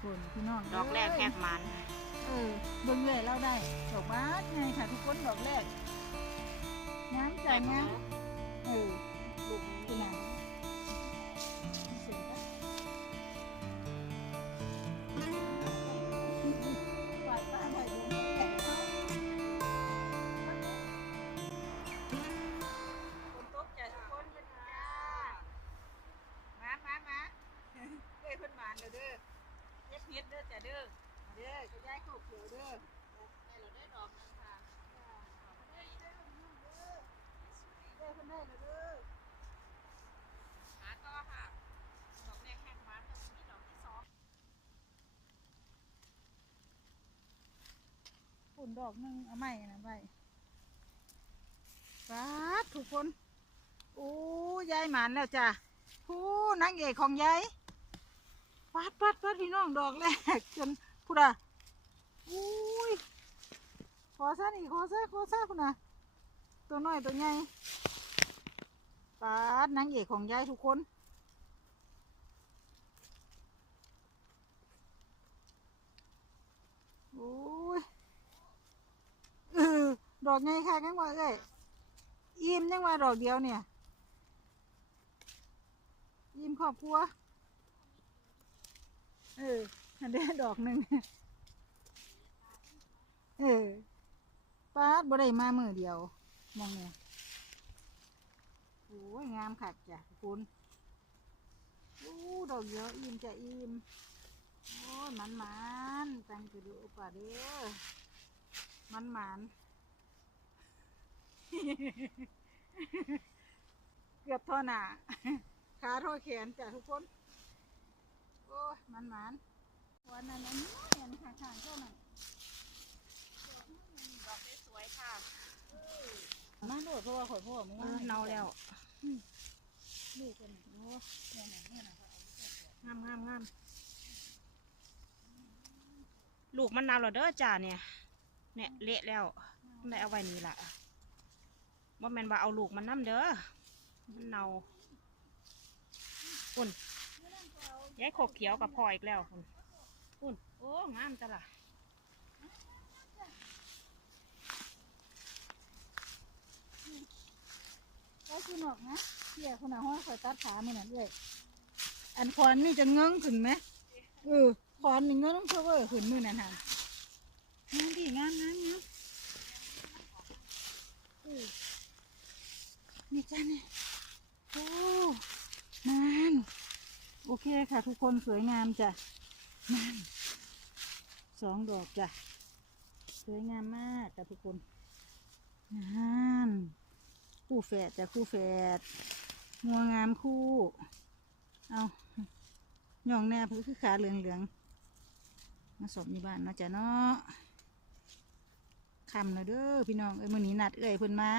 คนพี่น้องดอกแรกแคบมันเออเบิ่งเลยเราได้ดอกบานไงค่ะทุกคนดอกแรกน้ำจ่ายน้ำเออลูกคุณน่ เฮ็ดเฮ็ดเด้อจ้ะเด้อเด้อจะย้ายเข้าเขียวเด้อแต่เราได้ดอกนึงค่ะได้เพิ่นได้แล้วเด้อหาต่อค่ะดอกแรกแคบมันแล้วมีดอกที่สองฝุ่นดอกหนึงเอาไม้นะไว้ปาดทุกคนโอ้ยายหมานแล้วจ้ะผู้นางเอกของยาย ปัดปัดปัดพี่น้องดอกแรกจนพูดอะอุ้ยขอซะนี่ขอซะขอซะคุณนะตัวน้อยตัวใหญ่ปัดนางเอกของยายทุกคนโอ้ยเออดอกใหญ่ค่ะกันว่าเอ้ยอิ่มยังว่าดอกเดียวเนี่ยยิ้มครอบครัว เอออันนี้ดอกหนึ่งเออป้าดบ่ได้มามือเดียว มองเนี่ยโอ้ยงามคักจ้ะคุณโอ้ดอกเยอะอิ่มจะอิ่มโอ้ยมันมันตังกระดูกป่าเด้อมันมันเกือบท่อหนาขาโทษแขนจ้ะทุกคน โอ้ยมันมันวันนั้นอันนี้เห็นข้างๆเท่านั้นดอกสวยๆค่ะมาโดดเพราะว่าข่อยพ่อมึงเออเนาแล้วลูกคนโอ้เนี่ยน่ะเนี่ยน่ะงามงามงามลูกมันเนาแล้วเด้อจ้าเนี่ย เนี่ยเละแล้วได้เอาไว้นี่ล่ะว่าแม่นว่าเอาลูกมันน้ำเด้อมันเนาอุ่น ย้ายโขกเขียวกับพออีกแล้วคุณอุ่นโอ้งามจ้ะล่ะก็คือหนอกนะเที่ยคนน่ะห้อยข่อยตัดขามันนั่นเลยอันคอนนี่จะเงื้งขึ้นไหมเออคอนนี่เงื้งเพราะว่าขึ้นมือนั่นฮะงามดีงามงามงามเออนี่จ้าเนี่ยโอ้นาน โอเคค่ะ ทุกคนสวยงามจ้ะนานสองดอกจ้ะ สวยงามมากค่ะทุกคนนานคู่แฝดจ้ะคู่แฝดงัวงามคู่ เอาย่องแน่เพื่อคือขาเหลืองเหลืองๆมาสมอยู่บ้านเนาะจ้ะเนาะคำแล้วเด้อพี่น้องเอ้ยมือนี้นัดเอ้ยเพิ่นมา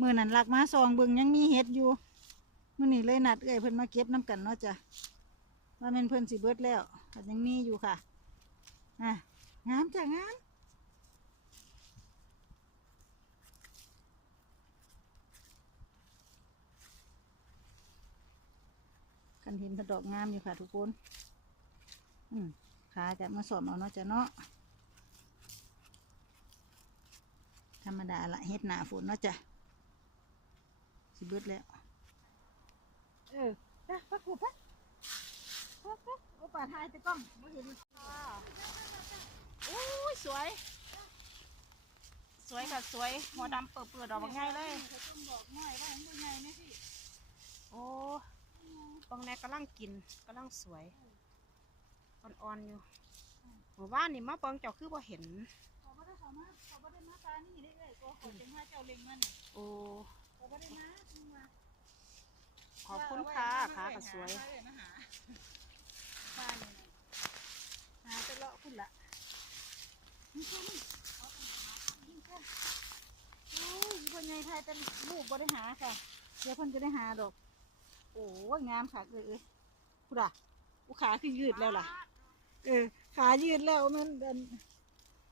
มื่อนั้นลักมาซองเบิงยังมีเห็ดอยู่ มื่อนี้เลยนัดเอ้ยเพิ่นมาเก็บน้ำกันเนาะจ้ะว่าแม่นเพิ่นสิเบิดแล้วแต่ยังมีอยู่ค่ะอะงามจ้ะงามกันเห็นกระดอกงามอยู่ค่ะทุกคนอืมขาจะมาสอบเอาเนาะจ้ะเนาะธรรมดาละเฮ็ดหนาฝนเนาะจ้ะสิเบิดแล้ว เออไปไปกูไปไปไปโอ้ป่าทายตะกล้องไม่เห็นโอ้ยสวย สวยค่ะสวย หัวดำเปิดเปิดๆดอกง่ายเลยเขาต้องบอกหน่อยว่ามันเป็นไงนะพี่โอ้บางแนกำลังกินกำลังสวยอ่อนๆอยู่หมู่บ้านนี่มาเปิงเจ้าคือบ่เห็นเขาไม่ได้เขามาเขาไม่ได้มาตานี่ได้เลยก็เขาจะมาเจ้าเล็งมันโอ้เขาไม่ได้มามึงมา ขอบคุณค่ะขาก็สวยมาหาบ้านนี่นะหาไปเลาะคุณละนี่ค่ะนี่เอาไปหานี่ค่ะโอ้ยคนใหญ่ไทยเป็นลูกบริหารค่ะ เดี๋ยวเพิ่นจะได้หาดอก โอ้ยงามค่ะเลยเอ้ยพูดอะอุขาคือยืดแล้วล่ะ เออ ขายืดแล้วมันเดิน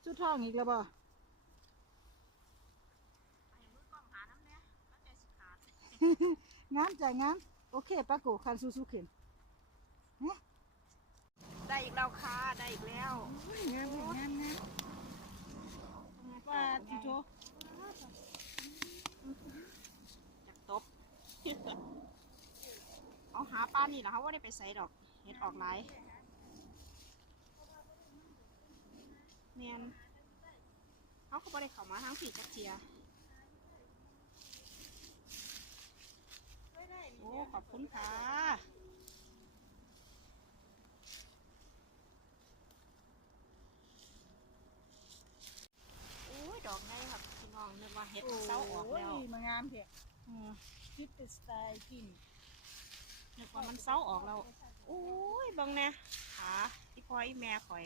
ชุดท้องอีกแล้วบ่ งามจ้ะงาม โอเคปะโกคันสู้ๆขึ้นได้อีกแล้วค่ะ ได้อีกแล้วงามงามงามปลาจิโจจากตบ เอาหาปลานี่เหรอเขาว่าได้ไปใส่ดอก เห็ดออกหลายเนียนเขาก็บ่ได้เข้ามาทางผีจักเทียโอ้ ขอบคุณค่ะ โอ้ย ดอกไงครับพี่น้องนึกว่าเห็ดเศร้าออกแล้วมางามเถอะอืมคิดเป็นสไตล์กินนึกว่ามันเศร้าออกแล้วโอ้ยเบังแน่ขาที่พ่ออีแม่ข่อย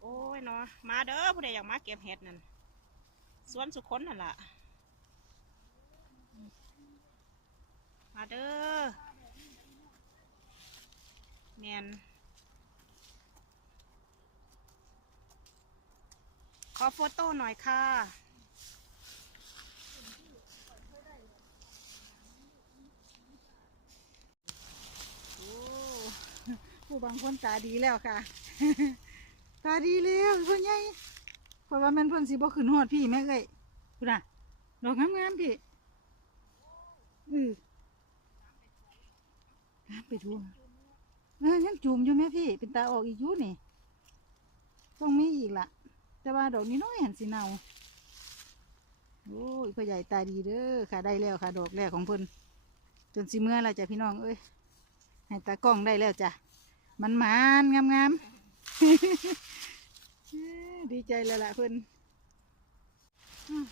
โอ้ยเนาะมาเด้อผู้ใดอยากมาเก็บเห็ดนั่นสวนสุคนนั่นล่ะอืม มาเด้อแมนขอโฟโต้หน่อยค่ะ โอ้ผู้บางคนตาดีแล้วค่ะ ตาดีแล้วเพิ่นใหญ่เพราะว่ามันเพิ่นสิบ่ขึ้นฮอดพี่แม่เอ้ยพุ่นน่ะดอกงามๆพี่อือ น้ำไปทั่วเออยังจุ่มอยู่แม่พี่ เป็นตาออกอีกอยู่นี่ต้องมีอีกละแต่ว่าดอกนี้น้อยหันสิเนาโอ้ยพ่อใหญ่ตาดีเด้อค่ะได้แล้วค่ะ ดอกแรกของเพิ่นจนสิเมื่อและจ้ะพี่น้องเอ้ยให้ตากล้องได้แล้วจ้ะมันมานงามงามๆดีใจแล้วล่ะเพิ่นอืม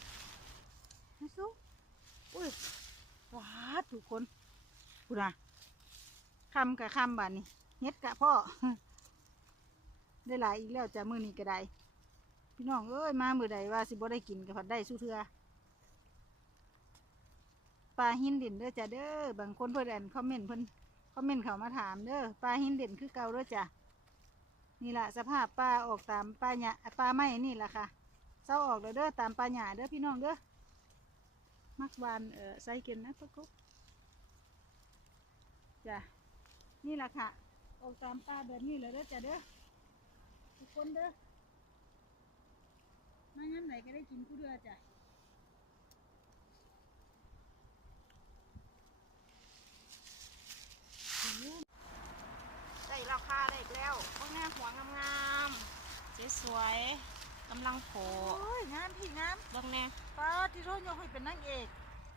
ให้สู้อุ้ยว้าดทุกคนพูดนะ คำกับคำบานนี่เฮ็ดกะพ่อ ได้หลายอีกแล้วจะมือนี้ก็ได้ พี่น้องเอ้ยมามือใดว่าสิบ่ได้กินกับผัดได้สู้เทือปลาหินดินเด้อจ้ะเด้อบางคนเพิ่นแอนคอมเมนต์เพิ่นคอมเมนต์เขามาถามเด้อปลาหินเด่นคือเก่าเด้อจ้ะนี่แหละสภาพปลาออกตามปลาหยาปลาไม้นี่แหละค่ะเศร้าออกเลยเด้อตามปลาหยาเด้อพี่น้องเด้อมักวานเออใส่เกินนะพะกุ๊กจ้ะ นี่แหละค่ะออกตามปลาแบบนี้เลยเด้อจ้ะเด้อทุกคนเด้อมางั้นไหนก็ได้กินผู้เดือจ้ะได้ราคาได้อีกแล้วพวกแม่หัวงามๆสวยๆกำลังโผล่โอ้ยงามพี่งามเบิ่งแน่ปลาที่โรยกให้เป็นนางเอก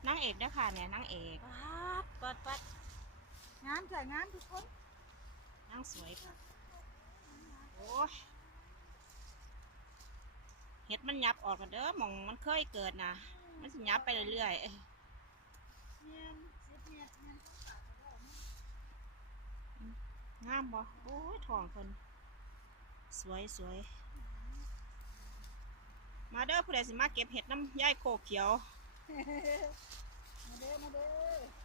นางเอกเด้อค่ะเนี่ยนางเอก ปัดปัดปัด งามจ้ะงามทุกคนนางสวยค่ะโอ้ยเห็ดมันยับออกกันเด้อหมองมันเคยเกิดนะมันสิยับไปเรื่อยเนียนเสียเนียนเนียนๆงามบ่โอ้ยทองคนสวยสวยมาเด้อผู้ใดสิมาเก็บเห็ดน้ำย่ายโคกเขียว มาเด้อมาเด้อปลา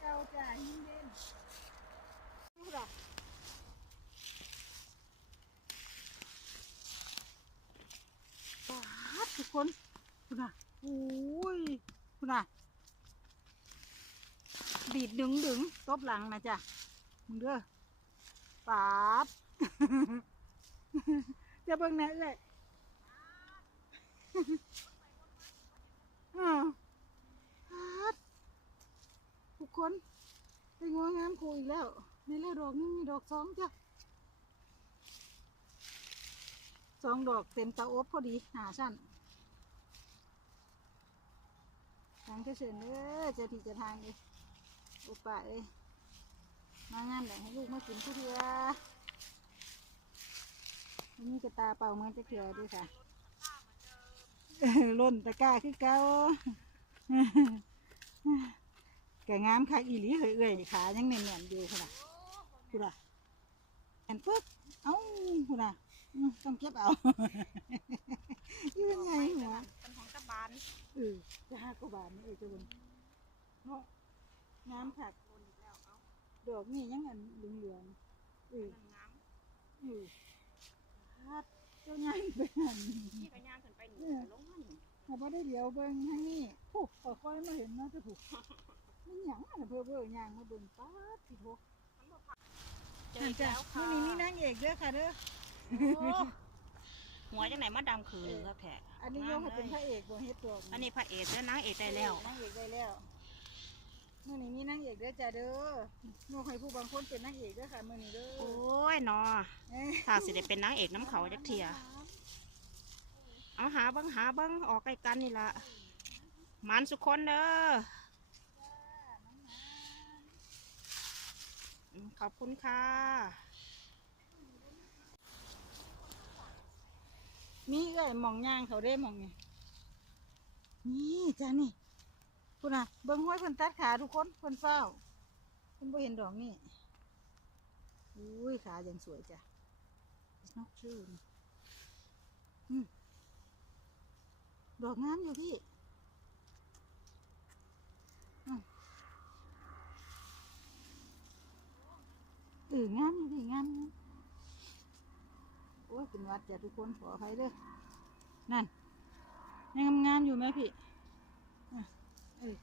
เก่าจ้ะหินเด่นดูด่ะปาดทุกคนคุณน่ะโอ้ยคุณน่ะดีดดึงดึงตบหลังนะจ้ะมึงเด้อปาดจะเบิ่งแน่เอ้ยอ้าว กคนไปงัวงามคูอีกแล้วในแล้วดอกนึงมีดอกสองจ้ะสองดอกเต็มตาอบพอดีหาชั้นทางเฉยๆเด้อจะทีจะทางเลยอุปะเอ้ยมางานไหนให้ลูกมากินผู้เดียวอันนี้กระตาเป่าเมือนจะเขียวด้วยค่ะล่นตะกร้าคือเก่า แกงามคักอีหลีเฮ้ยเอ้ยขายังแน่นๆอยู่พุ่นน่ะพุ่นน่ะแอนปึ๊บเอ้าพุ่นน่ะอืมต้องเก็บเอายืนไงหัวเป็นของตะบานเออจะห้ากว่าบาทนี่เออจะบนเนาะงามคักโดนอีกแล้วเอาดอกนี่ยังอันเหลืองๆเออมันงามเออฮัดเจ้าใหญ่เป็นอันนี่ก็ย่างขึ้นไปหนึ่งลงมาหนึ่งถ้าบ่ได้เดี๋ยวเบิ่งทางนี้ผู้ค่อยๆมาเห็นนะจะถูก ไม่หยังอะเพื่อเพื่อย่างมาเบิ่งป๊าดสิโทเจออีกแล้วค่ะนี่นี่นางเอกเด้อค่ะเด้อ โอ้หัวจังไหนมาดำคือครับแท้อันนี้ยกให้เป็นพระเอกบ่เฮ็ดตัวอันนี้พระเอกเด้อนางเอกได้แล้วนางเอกได้แล้วมื้อนี้มีนางเอกเด้อจ้าเด้อยกให้ผู้บางคนเป็นนางเอกเด้อค่ะมื้อนี้เด้อโอ้ยนอเอ้ยถ้าสิได้เป็นนางเอกน้ำเขาจักเทียเอาหาเบังหาเบังออกใกล้กันนี่ละมันสุกคนเด้ออืม ขอบคุณค่ะ มีเอ้ยมองย่างเขาได้มองนี่นี่จ้านี่คุณน่ะเบิ่งห้อยเพิ่นตัดขาทุกคนเพิ่นเฝ้าเพิ่นบ่เห็นดอกนี่อุ้ยขายังสวยจ้ะ It's not true นี่อืมดอกงามอยู่พี่ เอองามอยู่พี่งามโอ้ยเป็นวัดจ้ะทุกคนขออภัยเด้อนั่นยังงามๆอยู่ไหมพี่อะเออ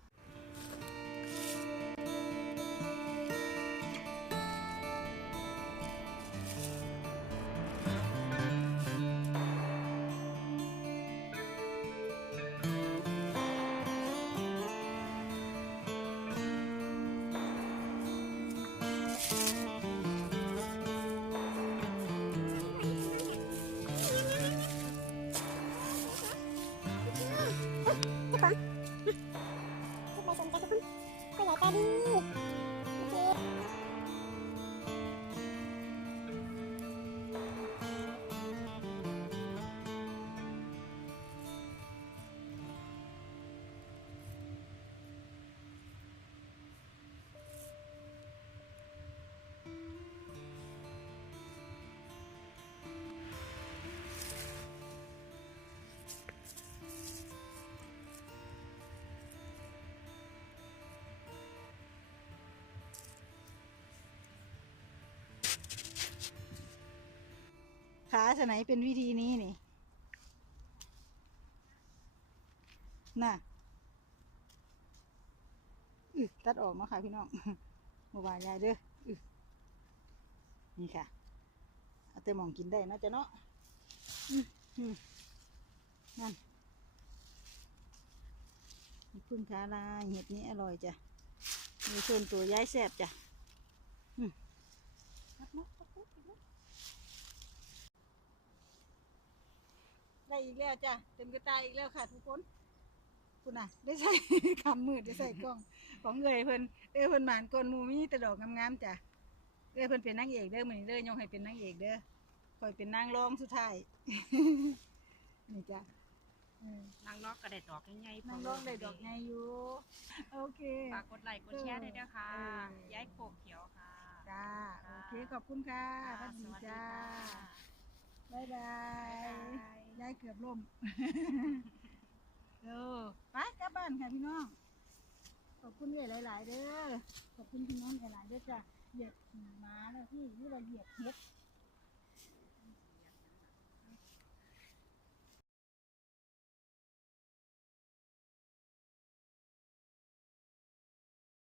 ขาฉะไหนเป็นวิธีนี้นี่ น่ะอึตัดออกเนาะค่ะพี่น้องมาวายยายเด้ออึนี่ค่ะ เอาแต่มองกินได้นาะจ๊ะเนาะอืมอืมนั่นพึ่งคาลายเห็ดนี้อร่อยจ้ะมีส่วนตัวย้ายแซ่บจ้ะอืมรับนกรับนกรับนก ได้อีกแล้วจ้ะเต็มกระตายอีกแล้วค่ะทุกคนคุณน่ะ ได้ใส่ คำมืดได้ใส่กล้อง ของเอ่ยเพิ่นเอ้ยเพิ่นหมานกลหมูมีแต่ดอกงามๆจ้ะเอ้ยเพิ่นเป็นนางเอกเด้อมื้อนี้เด้อยกให้เป็นนางเอกเด้อคอยเป็นนางรองสุดท้าย นี่จ้ะเออนางรอกก็ได้ดอกง่ายๆนางรองได้ดอกไงอยู่โอเค ฝากกดไลค์กดแชร์ด้วยนะคะเออ ย้ายโคกเขียวค่ะ จ้าโอเคขอบคุณค่ะสวัสดีจ้า บ๊ายบายยายเกือบล่มเออไปกลับบ้านค่ะพี่น้อง ขอบคุณเอ๋หลาย ๆ เด้อ ขอบคุณพี่น้องหลายๆเด้อจ้ะเหยียบขี่ม้าแล้วพี่นี่เราเหยียบเฮ็ด